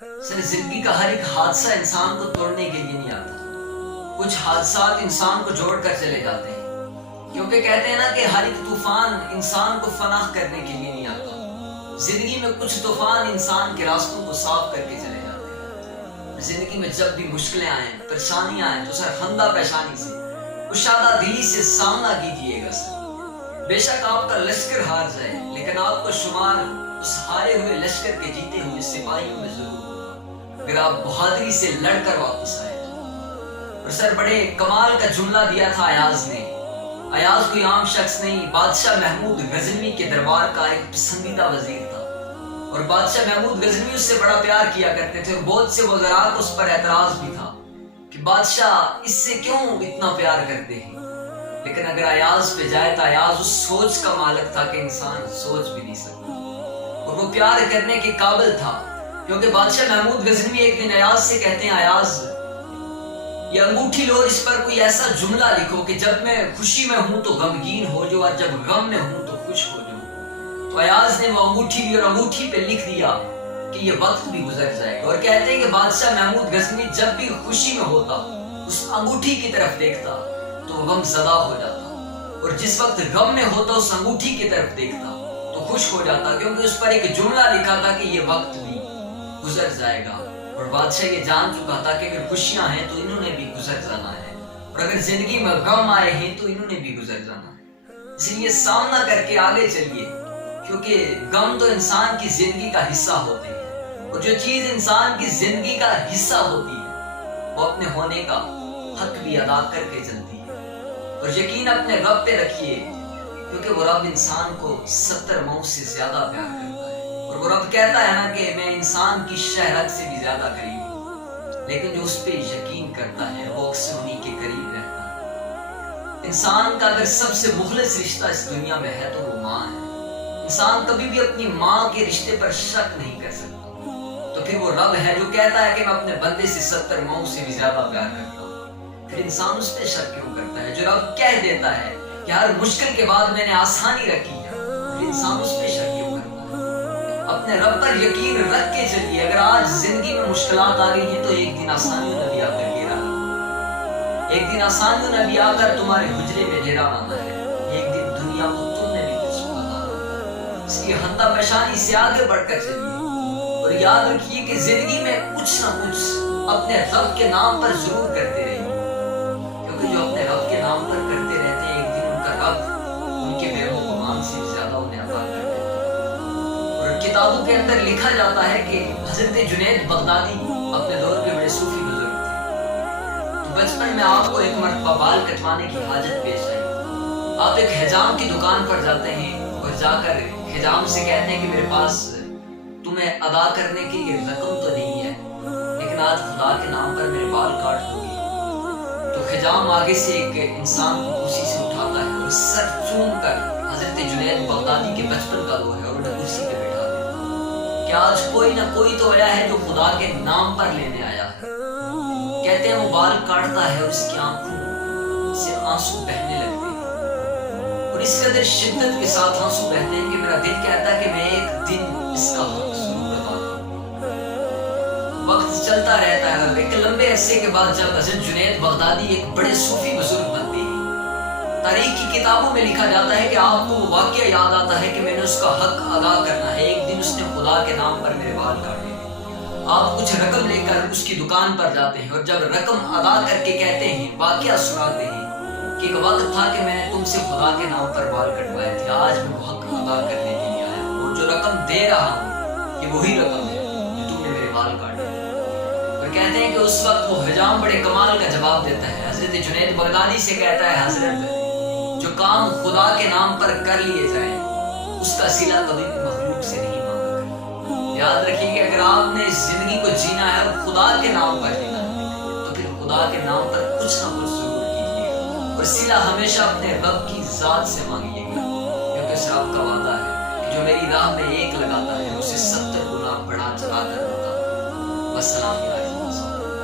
سر زندگی کا ہر ایک حادثہ انسان کو توڑنے کے لیے نہیں آتا. کچھ حادثات انسان کو جوڑ کر چلے جاتے ہیں، کیونکہ کہتے ہیں نا کہ ہر ایک طوفان انسان کو فنا کرنے کے لیے نہیں آتا. زندگی میں کچھ طوفان انسان کے راستوں کو صاف کر کے چلے جاتے ہیں. زندگی میں جب بھی مشکلیں آئیں، پریشانیاں آئیں تو سر خندہ پیشانی سے، کشادہ دلی سے سامنا کیجیے گا. سر بے شک آپ کا لشکر ہار جائے، لیکن آپ کو شمار اس ہارے ہوئے لشکر کے جیتے ہوئے سپاہیوں میں ضرور، اگر آپ بہادری سے لڑ کر واپس آئے. اور سر بڑے کمال کا جملہ دیا تھا ایاز نے. ایاز کوئی عام شخص نہیں، بادشاہ محمود غزنوی کے دربار کا ایک پسندیدہ وزیر تھا، اور بادشاہ محمود غزنوی اس سے بڑا پیار کیا کرتے تھے، اور بہت سے وزراء کو اس پر اعتراض بھی تھا کہ بادشاہ اس سے کیوں اتنا پیار کرتے ہیں. لیکن اگر ایاز پہ جائے تو ایاز اس سوچ کا مالک تھا کہ انسان سوچ بھی نہیں سکتا، اور وہ پیار کرنے کے قابل تھا. کیونکہ بادشاہ محمود غزنوی ایک دن ایاز سے کہتے ہیں، ایاز یہ انگوٹھی لو، اس پر کوئی ایسا جملہ لکھو کہ جب میں خوشی میں ہوں تو غمگین ہو جاؤ، اور جب غم میں ہوں تو خوش ہو جاؤ. تو ایاز نے وہ انگوٹھی لی اور انگوٹھی پہ لکھ دیا کہ یہ وقت بھی گزر جائے گا. اور کہتے ہیں کہ بادشاہ محمود غزنوی جب بھی خوشی میں ہوتا، اس انگوٹھی کی طرف دیکھتا تو وہ غم زدہ ہو جاتا، اور جس وقت غم میں ہوتا اس انگوٹھی کی طرف دیکھتا تو خوش ہو جاتا، کیونکہ اس پر ایک جملہ لکھا تھا کہ یہ وقت بھی گزر جائے گا. اور بادشاہ یہ جان چکا تھا کہ اگر خوشیاں ہیں تو انہوں نے بھی گزر جانا ہے، اور اگر زندگی میں غم آئے ہیں تو انہوں نے بھی گزر جانا ہے. اس لیے سامنا کر کے آگے چلیے، کیونکہ غم تو انسان کی زندگی کا حصہ ہوتے ہیں، اور جو چیز انسان کی زندگی کا حصہ ہوتی ہے وہ اپنے ہونے کا حق بھی ادا کر کے چلتی ہے. اور یقین اپنے رب پہ رکھیے، کیونکہ وہ رب انسان کو 70 مئو سے زیادہ پیار کرتا ہے. اور وہ رب کہتا ہے نا کہ میں انسان کی شہرت سے بھی زیادہ قریب ہوں، لیکن جو اس پہ یقین کرتا ہے وہ اکثر انہی کے قریب رہتا ہے. انسان کا اگر سب سے مخلص رشتہ اس دنیا میں ہے تو وہ ماں ہے. انسان کبھی بھی اپنی ماں کے رشتے پر شک نہیں کر سکتا. تو پھر وہ رب ہے جو کہتا ہے کہ میں اپنے بندے سے 70 مئو سے بھی زیادہ پیار کرتا ہوں، پھر انسان اس پہ شک کیوں کرتا ہے؟ جو رب کہہ دیتا ہے کہ ہر مشکل کے بعد میں نے آسانی رکھی ہے، پھر انسان اس پہ شک کیوں کرتا ہے؟ اپنے رب پر یقین رکھ کے چلیے. اگر آج زندگی میں مشکلات آ گئی ہیں تو ایک دن آسانیوں نے بھی آ کر گرا، ایک دن آسانیوں نے بھی آ کر تمہارے حجرے میں ڈیرا لانا ہے. ایک دن دنیا کو تم نے بھی کچھ پانا ہے. اس کی خندہ پیشانی سے آگے بڑھ کر چلیے، اور یاد رکھیے کہ زندگی میں کچھ نہ کچھ اپنے رب کے نام پر ضرور کرتے رہیے، کیونکہ جو اپنے رب کے نام پر کرتے رہتے ہیں ایک دن ان کا رب ان کے بے گمان سے زیادہ انہیں عطا کر دیتا ہے. اور کتابوں کے اندر لکھا جاتا ہے کہ حضرت جنید بغدادی اپنے دور کے بڑے صوفی بزرگ تھے. تو بچپن میں آپ کو ایک مرتبہ بال کٹوانے کی حاجت پیش آئی. آپ ایک حجام کی دکان پر جاتے ہیں اور جا کر حجام سے کہتے ہیں کہ میرے پاس تمہیں ادا کرنے کی یہ رقم تو نہیں ہے، لیکن آج خدا کے نام پر میرے بال کاٹ دو گے. تو حجام آگے سے ایک انسان کو کرسی سے اٹھاتا ہے اور سر چوم کر حضرت جنید بغدادی کے بچپن کا وہ ہے اور انہیں کرسی پہ بیٹھا دیتا کہ آج کوئی نہ کوئی تو آیا ہے جو خدا کے نام پر لینے آیا ہے. کہتے ہیں وہ بال کاٹتا ہے اور اس کی آنکھوں سے آنسو بہنے لگتے ہیں، اور اس قدر شدت کے ساتھ آنسو بہتے ہیں کہ میرا دل کہتا ہے کہ میں ایک دن اس کا حق ضرور ادا کروں. وقت چلتا رہتا ہے، اور ایک لمبے عرصے کے بعد جب حضرت جنید بغدادی ایک بڑے صوفی بزرگ بنتے ہیں، تاریخ کی کتابوں میں لکھا جاتا ہے کہ آپ کو وہ واقعہ یاد آتا ہے کہ میں نے اس کا حق ادا کرنا ہے. ایک دن اس نے خدا کے نام پر میرے بال کاٹے. آپ کچھ رقم لے کر اس کی دکان پر جاتے ہیں، اور جب رقم ادا کر کے کہتے ہیں، واقعہ سناتے ہیں کہ ایک وقت تھا کہ میں نے تم سے خدا کے نام پر بال کٹوائے تھے، آج میں وہ حق ادا کرنے کے لیے آیا ہوں، اور جو رقم دے رہا ہوں یہ وہی رقم ہے جو تم نے میرے بال کاٹے. اور کہتے ہیں کہ اس وقت وہ حجام بڑے کمال کا جواب دیتا ہے. حضرت جنید بغدادی سے کہتا ہے، حضرت جو کام خدا کے نام پر کر لیے جائیں اس کا صلہ کبھی بھی مخلوق سے نہیں مانگا کرے. یاد رکھیے کہ اگر آپ نے زندگی کو جینا ہے اور خدا کے نام پر جینا ہے تو پھر خدا کے نام پر کچھ نہ کچھ ضرور کیجیے گا، اور صلہ ہمیشہ اپنے رب کی ذات سے مانگیے گا، کیونکہ اس رب کا وعدہ ہے کہ جو میری راہ میں ایک لگاتا ہے اسے 70 گنا بڑھا چڑھا کر دیتا ہے. والسلام.